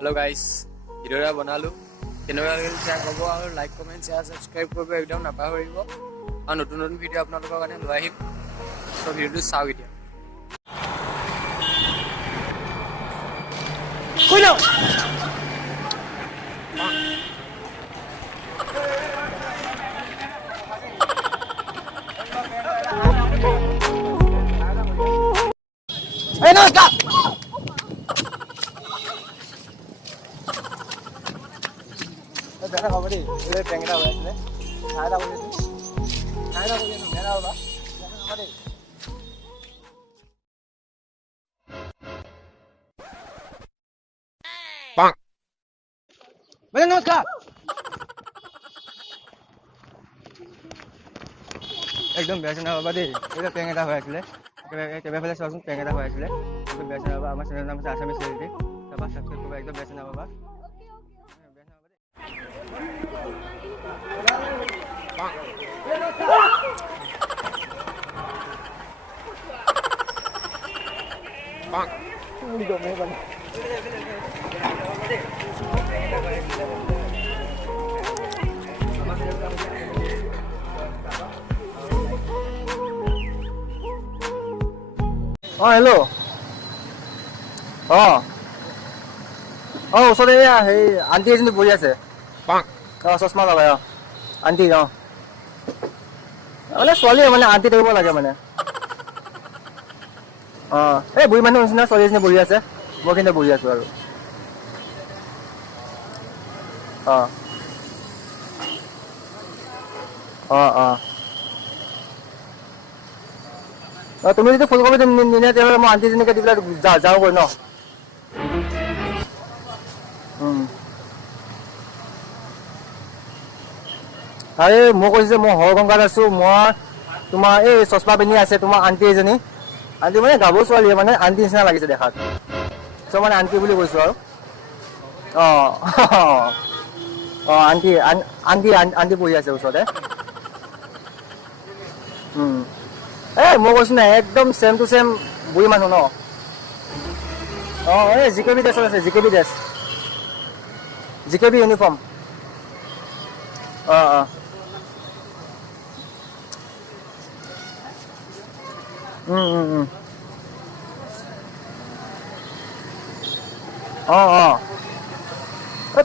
hello guys ভিডিওটা বনালো কেনেকুৱা লাগিল শ্বেয়াৰ কৰিব আৰু লাইক কমেণ্ট শ্বেয়াৰ ছাবস্ক্ৰাইব কৰিব একদম নাপাহৰিব আৰু নতুন নতুন ভিডিঅ' আপোনালোকৰ কাৰণে লৈ আহিম সো ভিডিঅ'টো চাওক এতিয়া কই যাও এই নমস্কাৰ দেখা খবর এই ট্যাংরা হয়েছে খায়রা বলেছে মেরা বাবা দেখা পাং বলে নমস্কার একদম বেশি না বাবা দেই এটা ট্যাংরা হয়েছিল কেবে ফেলে চোৱাচোন ট্যাংরা হয়েছিল একদম বেশি না বাবা আমার চ্যানেল নাম আছে আসামি সেলিটি তারপর সাবস্ক্রাইব করবা একদম বেশি না বাবা হেল্ল' ওচৰতে সেই আণ্টি এজনী বহি আছে চশমা লগাই আণ্টি মানে ছোৱালী মানে আণ্টি থাকিব লাগে মানে এই বুঢ়ী মানুহ নিচিনা ছোৱালী এজনী বহি আছে মই কিন্তু বহি আছো আৰু তুমি যদি ফুলকবি নিনিয়ে তেতিয়াহ'লে মই আণ্টিজনীকে দি পেলাই যাওঁগৈ ন আৰে মই কৈছো যে মই হৰগংগাত আছো মই তোমাৰ এই চশমা পিন্ধি আছে তোমাৰ আণ্টি এজনী আণ্টি মানে গাভৰু ছোৱালী মানে আণ্টি নিচিনা লাগিছে দেখাত চ' মানে আণ্টি বুলি কৈছো আৰু আণ্টি আণ্টি আণ্টি বহি আছে ওচৰতে মই কৈছো না একদম চেম টু চেম বুঢ়ী মানুহ ন এই জিকেবি ড্ৰেছত আছে জিকেবি ড্ৰেছ জিকেবি ইউনিফৰ্ম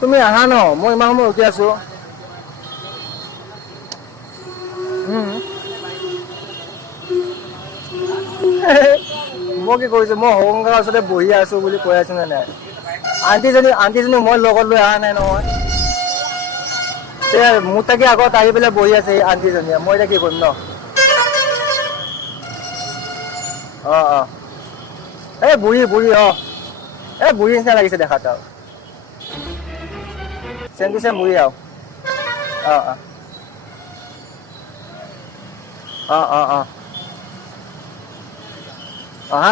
তুমি আহা ন মই ইমান সময় ৰখি আছো মই কি কৰিছো মই হৰগংগাৰ ওচৰতে বহি আছো বুলি কৈ আছো নে নাই আণ্টিজনী মই লগত লৈ অহা নাই নহয় মোৰ তাকে আগত আহি পেলাই বহি আছে এই আণ্টিজনীয়ে মই এতিয়া কি কৰিম ন এই বুঢ়ী বুঢ়ী বুঢ়ী নিচিনা লাগিছে দেখাত আৰু চেম টু চেম বুঢ়ী আৰু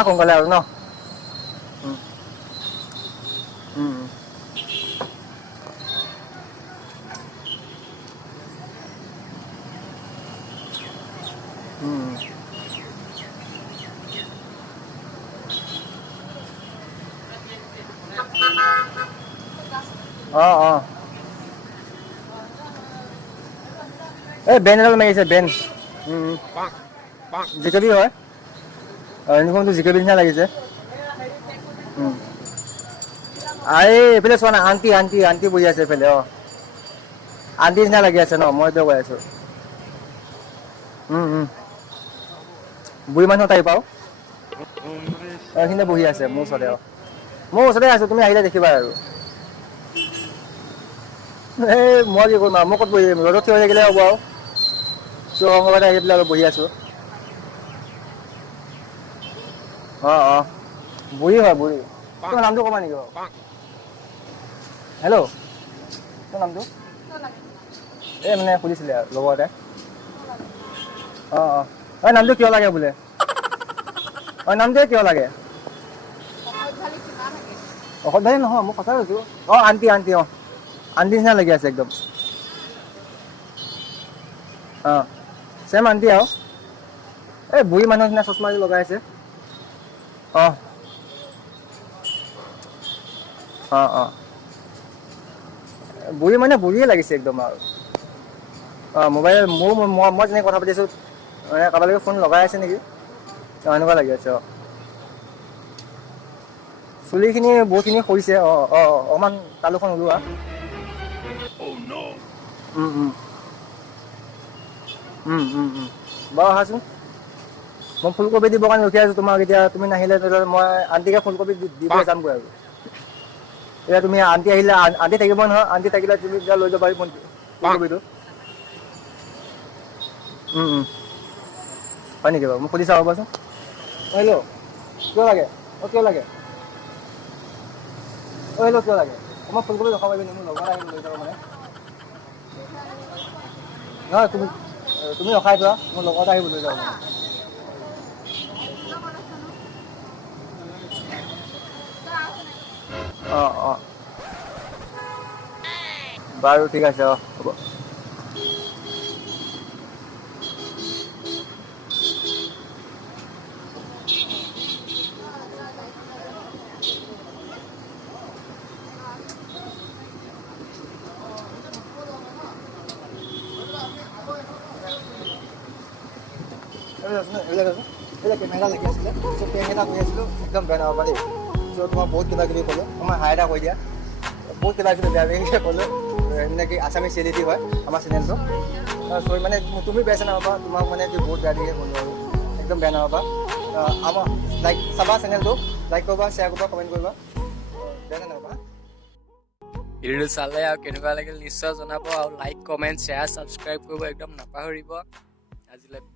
সোনকালে আৰু ন এই বেন এডাল মাৰিছে বেন জিকেবি হয় ইউনিফৰ্মটো জিকেবি নিচিনা লাগিছে এইফালে চোৱা না আণ্টি আণ্টি আণ্টি বহি আছে এইফালে আণ্টি নিচিনা লাগি আছে ন মই এতিয়া কৈ আছো বুঢ়ী মানুহ টাইপ আৰু এইখিনিতে বহি আছে মোৰ ওচৰতে মই ওচৰতে আছো তুমি আহিলে দেখিবা আৰু মই কি কৰিম আৰু মই ক'ত বহি ৰ'দত থিয় হৈ থাকিলে হ'ব আৰু সংগবাদে আহি পেলাই অলপ বহি আছো বুঢ়ী হয় বুঢ়ী তোমাৰ নামটো ক'বা নেকি বাৰু হেল্ল' তোৰ নামটো এই মানে সুধিছিলে আৰু লগৰ এটাই নামটো কিয় লাগে বোলে নামটোৱে কিয় লাগে অসৎভালি নহয় মই সঁচা কৈছো আণ্টি আণ্টি আণ্টি নিচিনা লাগি আছে একদম চেম আণ্টি আৰু এই বুঢ়ী মানুহৰ নিচিনা চশমা লগাই আছে বুঢ়ী মানে বুঢ়ীয়ে লাগিছে একদম আৰু মোবাইল মই যেনেকৈ কথা পাতিছোঁ মানে কাৰোবালৈকে ফোন লগাই আছে নেকি এনেকুৱা লাগি আছে চুলিখিনি বহুতখিনি সৰিছে অকণমান তালুখন ওলোৱা বাৰু আহাচোন মই ফুলকবি দিবৰ কাৰণে ৰখি আছোঁ তোমাক এতিয়া তুমি নাহিলে মই আণ্টিকে ফুলকবি দিব যামগৈ আৰু এতিয়া তুমি আণ্টি আহিলে আণ্টি থাকিব নহয় আণ্টি থাকিলে তুমি এতিয়া লৈ যাব পাৰিব ফুলকবিটো হয় নেকি বাৰু মোক সুধি চাব পাৰচোন হেল্ল' কিয় লাগে কিয় লাগে হেল্ল' কিয় লাগে মই ফুলকবি ৰখাব পাৰিবি মোৰ লগত আহিব লৈ যাব মানে নহয় তুমি ৰখাই থোৱা মোৰ লগত আহিব লৈ যাব মানে বাৰু ঠিক আছে হ'ব কেমেৰা লাগি আছিলে কেমেৰা কৰি আছিলোঁ একদম বেয়া নহ'ব দেই চ' তোমাক বহুত কিবা কিবি ক'লোঁ আমাৰ হাই এটা কৈ দিয়া বহুত কিবা কিবি বেয়া বেয়াকৈ ক'লোঁ এনেকৈ আছামিজ চেলিটি হয় আমাৰ চেনেলটো চ' মানে তুমি বেয়া চেনেল নাপাবা তোমাক মানে বহুত বেয়া দেৰিকৈ ক'লোঁ আৰু একদম বেয়া নাপাবা আমাৰ লাইক চাবা চেনেলটো লাইক কৰিবা শ্বেয়াৰ কৰিবা কমেণ্ট কৰিবা বেয়া নাপাবা ভিডিঅ'টো চালে আৰু কেনেকুৱা লাগিল নিশ্চয় জনাব আৰু লাইক কমেণ্ট শ্বেয়াৰ ছাবস্ক্ৰাইব কৰিব একদম নাপাহৰিব আজিলৈ